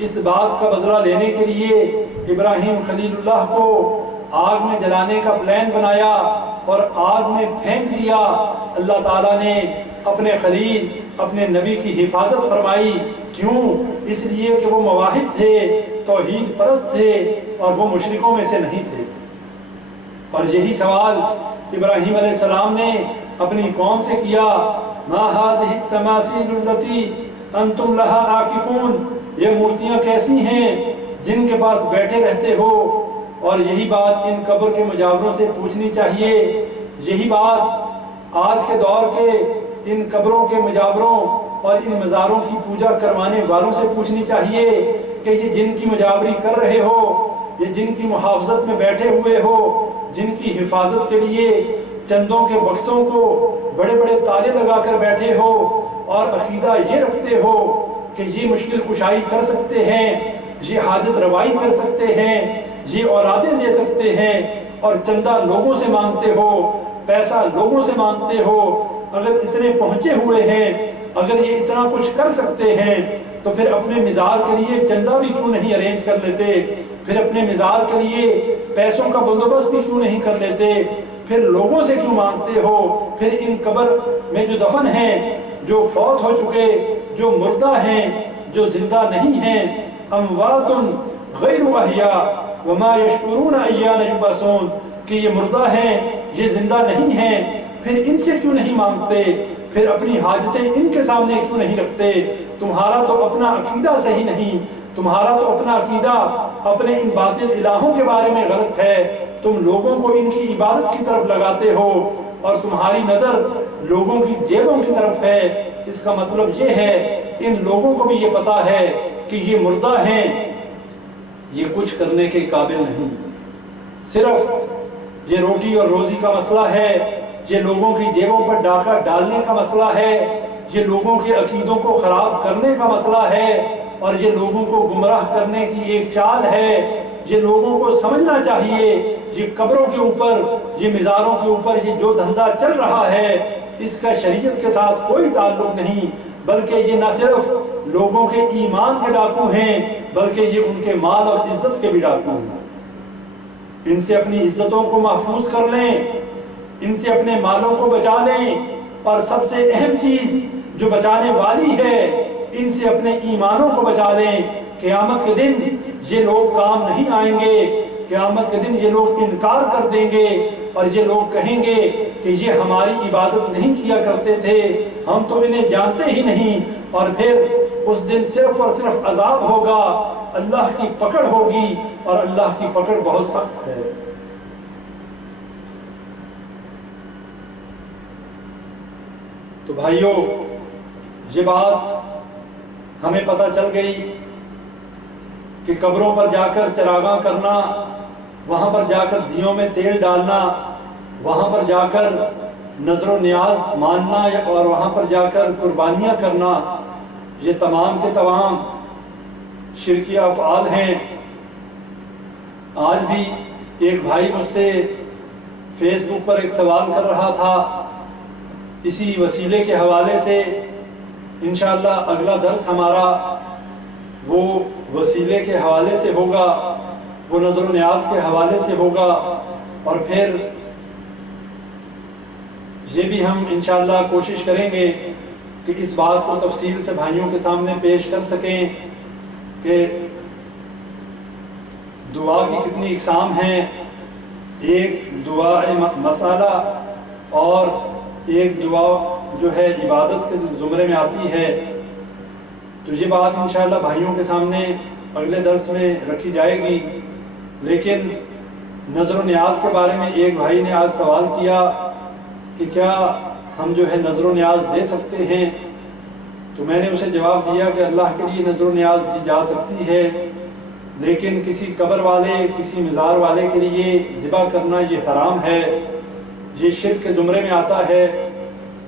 اس بات کا بدلہ لینے کے لیے ابراہیم خلیل اللہ کو آگ میں جلانے کا پلان بنایا اور آگ میں پھینک دیا۔ اللہ تعالیٰ نے اپنے خلیل، اپنے نبی کی حفاظت فرمائی۔ کیوں؟ اس لیے کہ وہ موحد تھے، توحید پرست تھے اور وہ مشرکوں میں سے نہیں تھے۔ اور یہی سوال ابراہیم علیہ السلام نے اپنی قوم سے کیا، ما هذه التماثيل التي انتم لها عاکفون، یہ مورتیاں کیسی ہیں جن کے پاس بیٹھے رہتے ہو، اور یہی بات ان قبر کے مجاوروں سے پوچھنی چاہیے، یہی بات آج کے دور کے ان قبروں کے مجاوروں اور ان مزاروں کی پوجا کروانے والوں سے پوچھنی چاہیے کہ یہ جن کی مجاوری کر رہے ہو، یہ جن کی محافظت میں بیٹھے ہوئے ہو، جن کی حفاظت کے لیے چندوں کے بکسوں کو بڑے بڑے تالے لگا کر بیٹھے ہو اور عقیدہ یہ رکھتے ہو کہ یہ مشکل کشائی کر سکتے ہیں، یہ حاجت روائی کر سکتے ہیں، یہ اولادیں دے سکتے ہیں، اور چندہ لوگوں سے مانگتے ہو، پیسہ لوگوں سے مانگتے ہو، اگر اتنے پہنچے ہوئے ہیں، اگر یہ اتنا کچھ کر سکتے ہیں تو پھر اپنے مزار کے لیے چندہ بھی کیوں نہیں ارینج کر لیتے، پھر اپنے مزار کے لیے پیسوں کا بندوبست بھی کیوں نہیں کر لیتے، پھر لوگوں سے کیوں مانگتے ہو، پھر ان قبر میں جو دفن ہیں، جو فوت ہو چکے، جو مردہ ہیں، جو زندہ نہیں ہیں، اموات غیر احیاء وما یشعرون ایان یبعثون، کہ یہ مردہ ہیں، یہ زندہ نہیں ہیں، پھر ان سے کیوں نہیں مانگتے، پھر اپنی حاجتیں ان کے سامنے کیوں نہیں رکھتے؟ تمہارا تو اپنا عقیدہ صحیح نہیں، تمہارا تو اپنا عقیدہ اپنے ان باطل الہوں کے بارے میں غلط ہے، تم لوگوں کو ان کی عبادت کی طرف لگاتے ہو اور تمہاری نظر لوگوں کی جیبوں کی طرف ہے۔ اس کا مطلب یہ ہے ان لوگوں کو بھی یہ پتا ہے کہ یہ مردہ ہیں، یہ کچھ کرنے کے قابل نہیں، صرف یہ روٹی اور روزی کا مسئلہ ہے، یہ لوگوں کی جیبوں پر ڈاکہ ڈالنے کا مسئلہ ہے، یہ لوگوں کے عقیدوں کو خراب کرنے کا مسئلہ ہے، اور یہ لوگوں کو گمراہ کرنے کی ایک چال ہے۔ یہ لوگوں کو سمجھنا چاہیے یہ قبروں کے اوپر، یہ مزاروں کے اوپر یہ جو دھندا چل رہا ہے اس کا شریعت کے ساتھ کوئی تعلق نہیں، بلکہ یہ نہ صرف لوگوں کے ایمان کے ڈاکو ہیں بلکہ یہ ان کے مال اور عزت کے بھی ڈاکو ہیں۔ ان سے اپنی عزتوں کو محفوظ کر لیں، ان سے اپنے مالوں کو بچا لیں، اور سب سے اہم چیز جو بچانے والی ہے ان سے اپنے ایمانوں کو بچا لیں۔ قیامت کے دن یہ لوگ کام نہیں آئیں گے، قیامت کے دن یہ لوگ انکار کر دیں گے اور یہ لوگ کہیں گے کہ یہ ہماری عبادت نہیں کیا کرتے تھے، ہم تو انہیں جانتے ہی نہیں، اور پھر اس دن صرف اور صرف عذاب ہوگا، اللہ کی پکڑ ہوگی، اور اللہ کی پکڑ بہت سخت ہے۔ تو بھائیوں، یہ بات ہمیں پتہ چل گئی کہ قبروں پر جا کر چراغاں کرنا، وہاں پر جا کر دیوں میں تیل ڈالنا، وہاں پر جا کر نظر و نیاز ماننا، اور وہاں پر جا کر قربانیاں کرنا، یہ تمام کے تمام شرکیہ افعال ہیں۔ آج بھی ایک بھائی مجھ سے فیس بک پر ایک سوال کر رہا تھا، اسی وسیلے کے حوالے سے انشاءاللہ اگلا درس ہمارا وہ وسیلے کے حوالے سے ہوگا، وہ نظر و نیاز کے حوالے سے ہوگا، اور پھر یہ بھی ہم انشاءاللہ کوشش کریں گے کہ اس بات کو تفصیل سے بھائیوں کے سامنے پیش کر سکیں کہ دعا کی کتنی اقسام ہیں، ایک دعا مسالہ اور ایک دعا جو ہے عبادت کے زمرے میں آتی ہے۔ تو یہ بات انشاءاللہ بھائیوں کے سامنے اگلے درس میں رکھی جائے گی۔ لیکن نظر و نیاز کے بارے میں ایک بھائی نے آج سوال کیا کہ کیا ہم جو ہے نظر و نیاز دے سکتے ہیں؟ تو میں نے اسے جواب دیا کہ اللہ کے لیے نظر و نیاز دی جا سکتی ہے، لیکن کسی قبر والے، کسی مزار والے کے لیے ذبح کرنا یہ حرام ہے، یہ شرک کے زمرے میں آتا ہے۔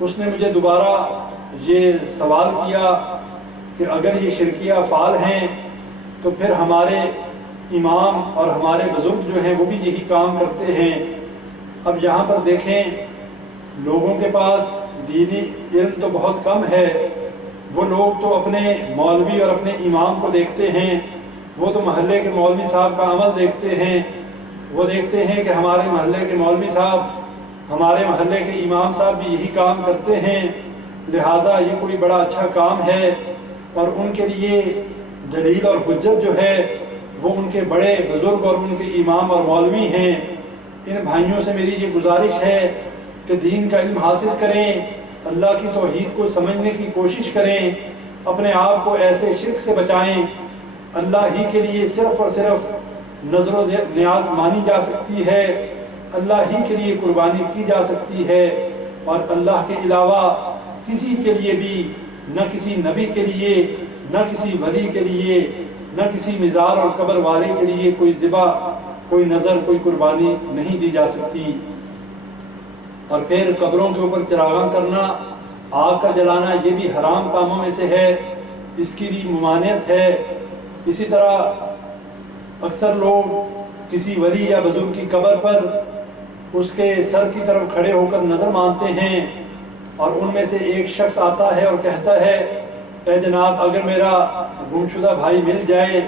اس نے مجھے دوبارہ یہ سوال کیا کہ اگر یہ شرکیہ افعال ہیں تو پھر ہمارے امام اور ہمارے بزرگ جو ہیں وہ بھی یہی کام کرتے ہیں۔ اب یہاں پر دیکھیں، لوگوں کے پاس دینی علم تو بہت کم ہے، وہ لوگ تو اپنے مولوی اور اپنے امام کو دیکھتے ہیں، وہ تو محلے کے مولوی صاحب کا عمل دیکھتے ہیں، وہ دیکھتے ہیں کہ ہمارے محلے کے مولوی صاحب، ہمارے محلے کے امام صاحب بھی یہی کام کرتے ہیں، لہٰذا یہ کوئی بڑا اچھا کام ہے، اور ان کے لیے دلیل اور حجت جو ہے وہ ان کے بڑے بزرگ اور ان کے امام اور مولوی ہیں۔ ان بھائیوں سے میری یہ گزارش ہے کہ دین کا علم حاصل کریں، اللہ کی توحید کو سمجھنے کی کوشش کریں، اپنے آپ کو ایسے شرک سے بچائیں، اللہ ہی کے لیے صرف اور صرف نظر و نیاز مانی جا سکتی ہے، اللہ ہی کے لیے قربانی کی جا سکتی ہے، اور اللہ کے علاوہ کسی کے لیے بھی، نہ کسی نبی کے لیے، نہ کسی ولی کے لیے، نہ کسی مزار اور قبر والے کے لیے کوئی ذبح، کوئی نظر، کوئی قربانی نہیں دی جا سکتی۔ اور پھر قبروں کے اوپر چراغاں کرنا، آگ کا جلانا، یہ بھی حرام کاموں میں سے ہے، اس کی بھی ممانعت ہے۔ اسی طرح اکثر لوگ کسی ولی یا بزرگ کی قبر پر اس کے سر کی طرف کھڑے ہو کر نظر مانتے ہیں، اور ان میں سے ایک شخص آتا ہے اور کہتا ہے اے جناب اگر میرا گمشدہ بھائی مل جائے،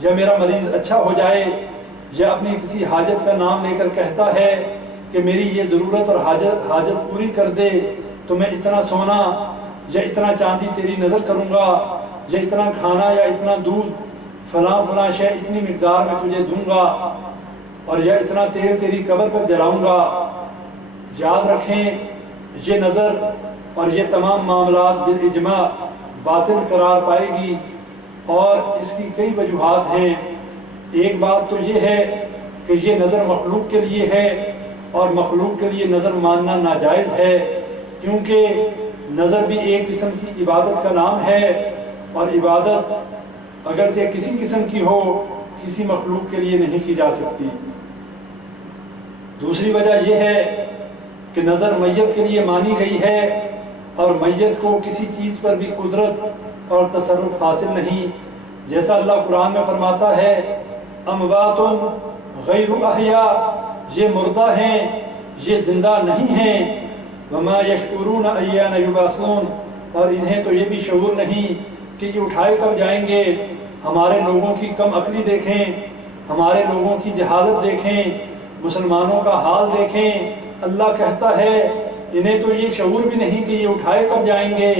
یا میرا مریض اچھا ہو جائے، یا اپنی کسی حاجت کا نام لے کر کہتا ہے کہ میری یہ ضرورت اور حاجت پوری کر دے، تو میں اتنا سونا یا اتنا چاندی تیری نظر کروں گا، یا اتنا کھانا یا اتنا دودھ فلاں فلاں شے اتنی مقدار میں تجھے دوں گا، اور یا اتنا تیل تیری قبر پر جلاؤں گا۔ یاد رکھیں یہ نظر اور یہ تمام معاملات بالاجماع باطل قرار پائے گی، اور اس کی کئی وجوہات ہیں۔ ایک بات تو یہ ہے کہ یہ نظر مخلوق کے لیے ہے، اور مخلوق کے لیے نظر ماننا ناجائز ہے، کیونکہ نظر بھی ایک قسم کی عبادت کا نام ہے، اور عبادت اگرچہ کسی قسم کی ہو، کسی مخلوق کے لیے نہیں کی جا سکتی۔ دوسری وجہ یہ ہے کہ نظر میت کے لیے مانی گئی ہے، اور میت کو کسی چیز پر بھی قدرت اور تصرف حاصل نہیں، جیسا اللہ قرآن میں فرماتا ہے اموات غیر احیاء، یہ مردہ ہیں، یہ زندہ نہیں ہیں، وما یشعرون ایان یبعثون، اور انہیں تو یہ بھی شعور نہیں کہ یہ اٹھائے کب جائیں گے۔ ہمارے لوگوں کی کم عقلی دیکھیں، ہمارے لوگوں کی جہالت دیکھیں، مسلمانوں کا حال دیکھیں۔ اللہ کہتا ہے انہیں تو یہ شعور بھی نہیں کہ یہ اٹھائے کب جائیں گے،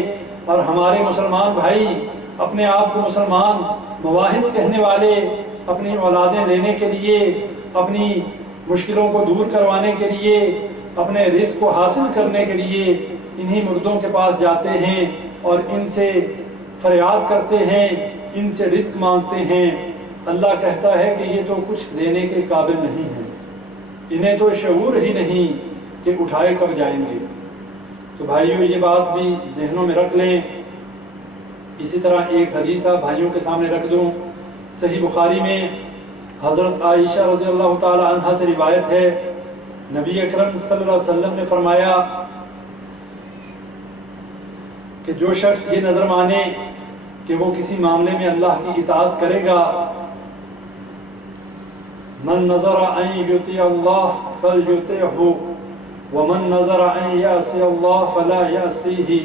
اور ہمارے مسلمان بھائی اپنے آپ کو مسلمان مواحد کہنے والے، اپنی اولادیں لینے کے لیے، اپنی مشکلوں کو دور کروانے کے لیے، اپنے رزق کو حاصل کرنے کے لیے انہی مردوں کے پاس جاتے ہیں، اور ان سے فریاد کرتے ہیں، ان سے رزق مانگتے ہیں۔ اللہ کہتا ہے کہ یہ تو کچھ دینے کے قابل نہیں ہیں، انہیں تو شعور ہی نہیں کہ اٹھائے کب جائیں گے۔ تو بھائیوں یہ بات بھی ذہنوں میں رکھ لیں۔ اسی طرح ایک حدیث آپ بھائیوں کے سامنے رکھ دوں، صحیح بخاری میں حضرت عائشہ رضی اللہ تعالی عنہا سے روایت ہے، نبی اکرم صلی اللہ علیہ وسلم نے فرمایا کہ جو شخص یہ نظر مانے کہ وہ کسی معاملے میں اللہ کی اطاعت کرے گا، من نظر ان یطیع اللہ فلیطعہ ومن نظر ان یعصی اللہ فلا یعصیہ،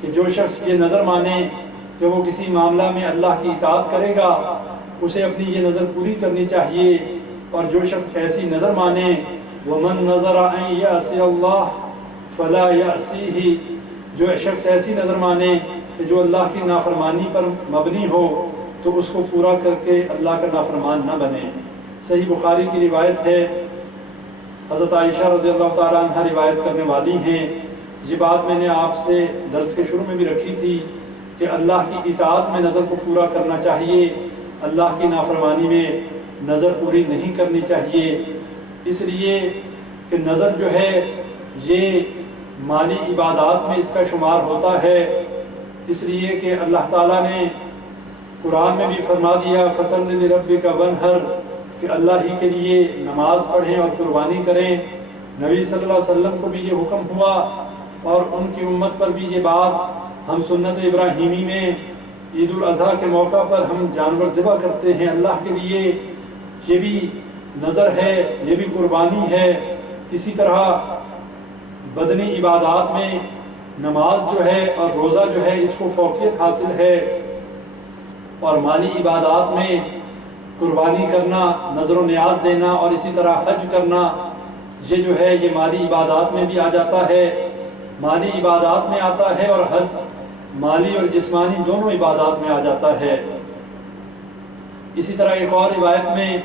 کہ جو شخص یہ نظر مانے کہ وہ کسی معاملہ میں اللہ کی اطاعت کرے گا، اسے اپنی یہ نظر پوری کرنی چاہیے، اور جو شخص ایسی نظر مانے ومن نظر ان یعصی اللہ فلا یعصیہ، جو شخص ایسی نظر مانے کہ جو اللہ کی نافرمانی پر مبنی ہو تو اس کو پورا کر کے اللہ کا نافرمان نہ بنے۔ صحیح بخاری کی روایت ہے، حضرت عائشہ رضی اللہ تعالیٰ عنہ روایت کرنے والی ہیں۔ یہ بات میں نے آپ سے درس کے شروع میں بھی رکھی تھی کہ اللہ کی اطاعت میں نظر کو پورا کرنا چاہیے، اللہ کی نافرمانی میں نظر پوری نہیں کرنی چاہیے، اس لیے کہ نظر جو ہے یہ مالی عبادات میں اس کا شمار ہوتا ہے، اس لیے کہ اللہ تعالیٰ نے قرآن میں بھی فرما دیا فَصَلِّ لِرَبِّكَ وَانْحَرْ، کہ اللہ ہی کے لیے نماز پڑھیں اور قربانی کریں۔ نبی صلی اللہ علیہ وسلم کو بھی یہ حکم ہوا، اور ان کی امت پر بھی یہ بات، ہم سنت ابراہیمی میں عید الاضحیٰ کے موقع پر ہم جانور ذبح کرتے ہیں اللہ کے لیے، یہ بھی نظر ہے، یہ بھی قربانی ہے۔ اسی طرح بدنی عبادات میں نماز جو ہے اور روزہ جو ہے اس کو فوقیت حاصل ہے، اور مالی عبادات میں قربانی کرنا، نظر و نیاز دینا، اور اسی طرح حج کرنا، یہ جو ہے یہ مالی عبادات میں بھی آ جاتا ہے، مالی عبادات میں آتا ہے، اور حج مالی اور جسمانی دونوں عبادات میں آ جاتا ہے۔ اسی طرح ایک اور روایت میں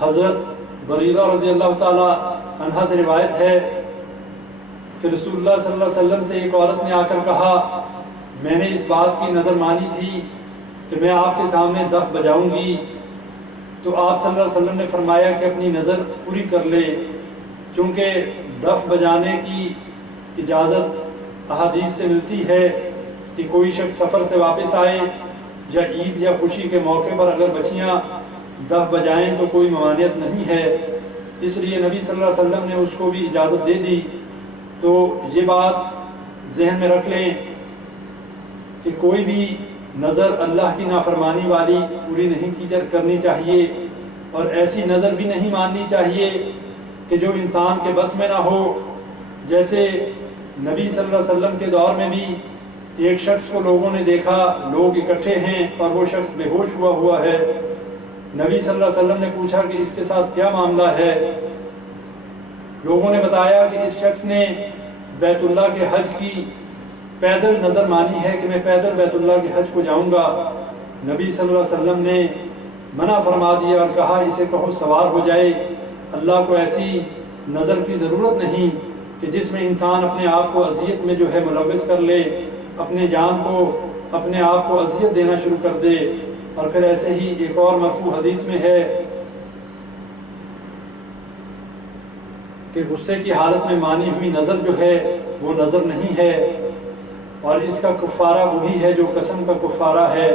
حضرت بریدہ رضی اللہ تعالی عنہ سے روایت ہے کہ رسول اللہ صلی اللہ علیہ وسلم سے ایک عورت نے آ کر کہا میں نے اس بات کی نظر مانی تھی کہ میں آپ کے سامنے دف بجاؤں گی، تو آپ صلی اللہ علیہ وسلم نے فرمایا کہ اپنی نظر پوری کر لے، چونکہ دف بجانے کی اجازت احادیث سے ملتی ہے کہ کوئی شخص سفر سے واپس آئے یا عید یا خوشی کے موقع پر اگر بچیاں دف بجائیں تو کوئی ممانعت نہیں ہے، اس لیے نبی صلی اللہ علیہ وسلم نے اس کو بھی اجازت دے دی۔ تو یہ بات ذہن میں رکھ لیں کہ کوئی بھی نظر اللہ کی نافرمانی والی پوری نہیں کرنی چاہیے، اور ایسی نظر بھی نہیں ماننی چاہیے کہ جو انسان کے بس میں نہ ہو۔ جیسے نبی صلی اللہ علیہ وسلم کے دور میں بھی ایک شخص کو لوگوں نے دیکھا، لوگ اکٹھے ہیں اور وہ شخص بے ہوش ہوا ہے۔ نبی صلی اللہ علیہ وسلم نے پوچھا کہ اس کے ساتھ کیا معاملہ ہے؟ لوگوں نے بتایا کہ اس شخص نے بیت اللہ کے حج کی پیدل نظر مانی ہے کہ میں پیدل بیت اللہ کے حج کو جاؤں گا۔ نبی صلی اللہ علیہ وسلم نے منع فرما دیا اور کہا اسے کہو سوار ہو جائے، اللہ کو ایسی نظر کی ضرورت نہیں کہ جس میں انسان اپنے آپ کو اذیت میں جو ہے ملوث کر لے، اپنے جان کو اپنے آپ کو اذیت دینا شروع کر دے۔ اور پھر ایسے ہی ایک اور مرفوع حدیث میں ہے کہ غصے کی حالت میں مانی ہوئی نظر جو ہے وہ نظر نہیں ہے، اور اس کا کفارہ وہی ہے جو قسم کا کفارہ ہے۔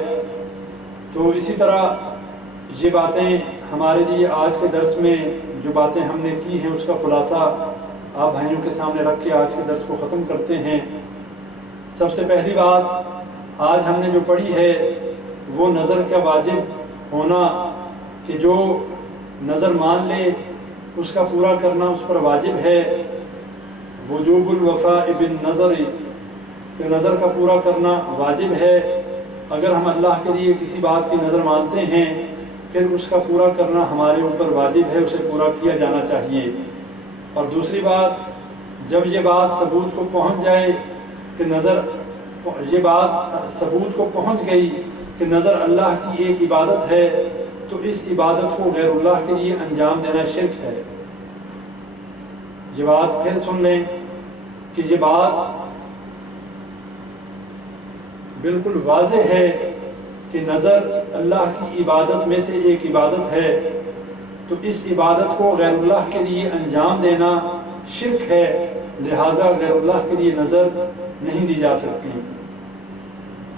تو اسی طرح یہ باتیں ہمارے لیے آج کے درس میں جو باتیں ہم نے کی ہیں اس کا خلاصہ آپ بھائیوں کے سامنے رکھ کے آج کے درس کو ختم کرتے ہیں۔ سب سے پہلی بات آج ہم نے جو پڑھی ہے وہ نظر کا واجب ہونا، کہ جو نظر مان لے اس کا پورا کرنا اس پر واجب ہے۔ وجوب الوفاء بالنظر، کہ نظر کا پورا کرنا واجب ہے۔ اگر ہم اللہ کے لیے کسی بات کی نظر مانتے ہیں پھر اس کا پورا کرنا ہمارے اوپر واجب ہے، اسے پورا کیا جانا چاہیے۔ اور دوسری بات، جب یہ بات ثبوت کو پہنچ جائے کہ یہ بات ثبوت کو پہنچ گئی کہ نظر اللہ کی ایک عبادت ہے، تو اس عبادت کو غیر اللہ کے لیے انجام دینا شرک ہے۔ یہ بات پھر سن لیں کہ یہ بات بالکل واضح ہے کہ نظر اللہ کی عبادت میں سے ایک عبادت ہے، تو اس عبادت کو غیر اللہ کے لیے انجام دینا شرک ہے، لہٰذا غیر اللہ کے لیے نظر نہیں دی جا سکتی۔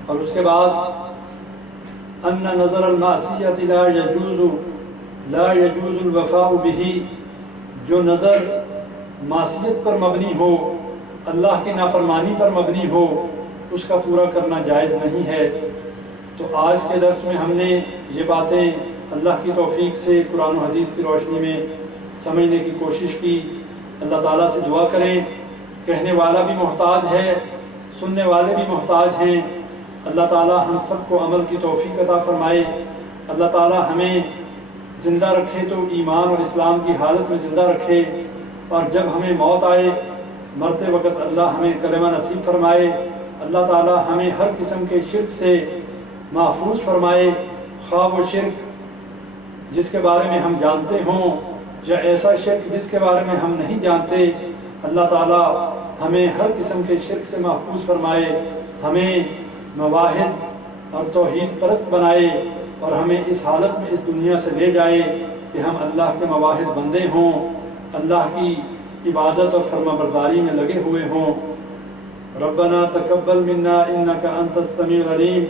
اور اس کے بعد ان نظر المعصیت لا يجوز الوفاء به، جو نظر معصیت پر مبنی ہو، اللہ کی نافرمانی پر مبنی ہو، اس کا پورا کرنا جائز نہیں ہے۔ تو آج کے درس میں ہم نے یہ باتیں اللہ کی توفیق سے قرآن و حدیث کی روشنی میں سمجھنے کی کوشش کی۔ اللہ تعالیٰ سے دعا کریں، کہنے والا بھی محتاج ہے، سننے والے بھی محتاج ہیں۔ اللہ تعالیٰ ہم سب کو عمل کی توفیق عطا فرمائے۔ اللہ تعالیٰ ہمیں زندہ رکھے تو ایمان اور اسلام کی حالت میں زندہ رکھے، اور جب ہمیں موت آئے مرتے وقت اللہ ہمیں کلمہ نصیب فرمائے۔ اللہ تعالیٰ ہمیں ہر قسم کے شرک سے محفوظ فرمائے، خواہ وہ شرک جس کے بارے میں ہم جانتے ہوں یا ایسا شرک جس کے بارے میں ہم نہیں جانتے۔ اللہ تعالیٰ ہمیں ہر قسم کے شرک سے محفوظ فرمائے، ہمیں موحد اور توحید پرست بنائے، اور ہمیں اس حالت میں اس دنیا سے لے جائے کہ ہم اللہ کے موحد بندے ہوں، اللہ کی عبادت اور فرما برداری میں لگے ہوئے ہوں۔ ربنا تقبل منا انك انت السميع العليم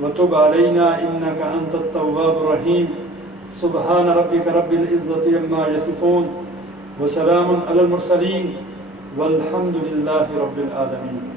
وتب علينا انك انت التواب الرحيم۔ سبحان ربك رب العزة عما يصفون وسلام على المرسلين والحمد لله رب العالمين۔